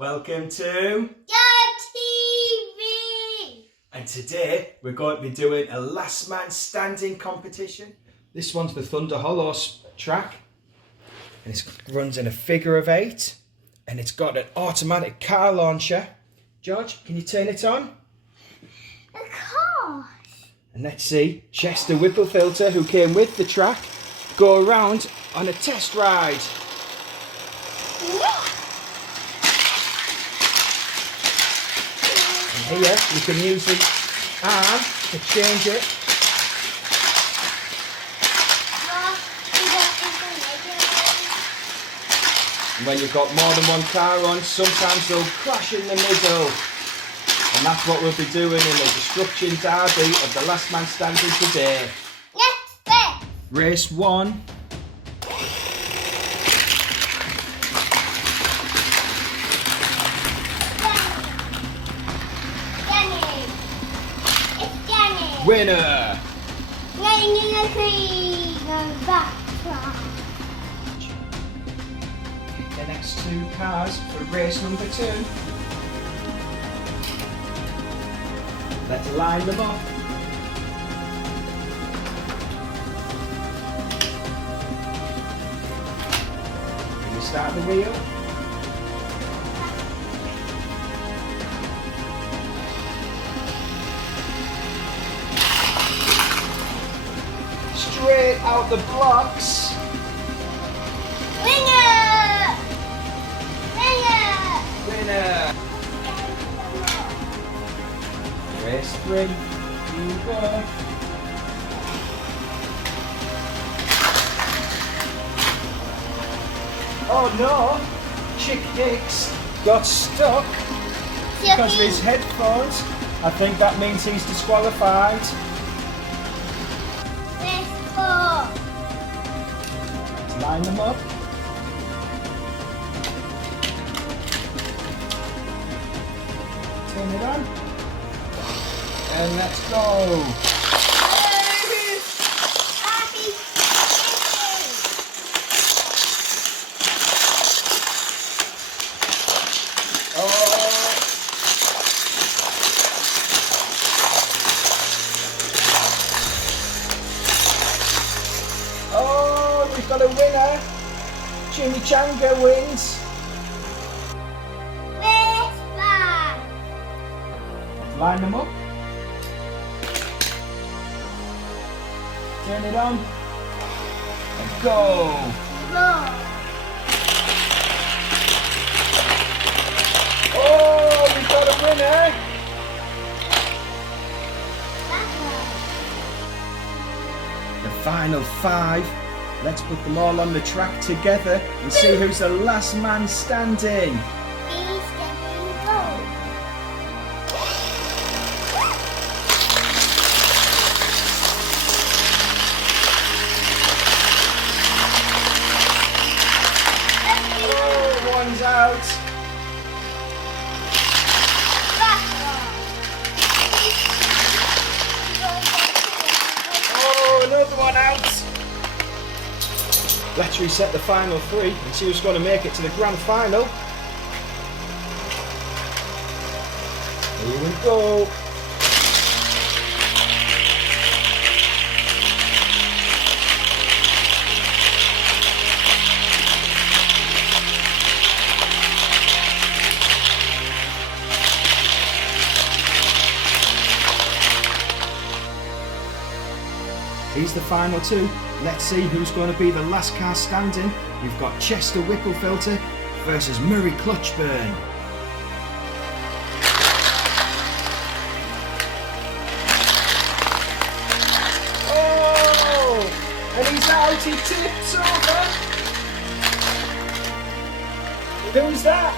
Welcome to TV. And today we're going to be doing a last man standing competition. This one's the Thunder Hollows track and it runs in a figure of 8 and it's got an automatic car launcher. George, can you turn it on? Of course. And let's see Chester Whipplefilter, who came with the track, go around on a test ride. And here you can use the arm to change it. And when you've got more than one car on, sometimes they'll crash in the middle. And that's what we'll be doing in the destruction derby of the last man standing today. Yes, Race 1. Winner! The next 2 cars for race number 2. Let's line them up. Can you start the wheel? Straight out the blocks. Winner! Winner! Race 3. You go. Oh no! Chick Hicks got stuck because of his headphones. I think that means he's disqualified. Line them up. Turn it on. And let's go. We've got a winner. Jimmy Changa wins. Line them up. Turn it on. And go. Oh, we've got a winner. The final 5. Let's put them all on the track together and see who's the last man standing. Oh, one's out. Oh, another one out. Let's reset the final 3 and see who's going to make it to the grand final. Here we go. Here's the final 2. Let's see who's going to be the last car standing. We've got Chester Whipplefilter versus Murray Clutchburn. Oh! And he's out, he tips over. Who's that?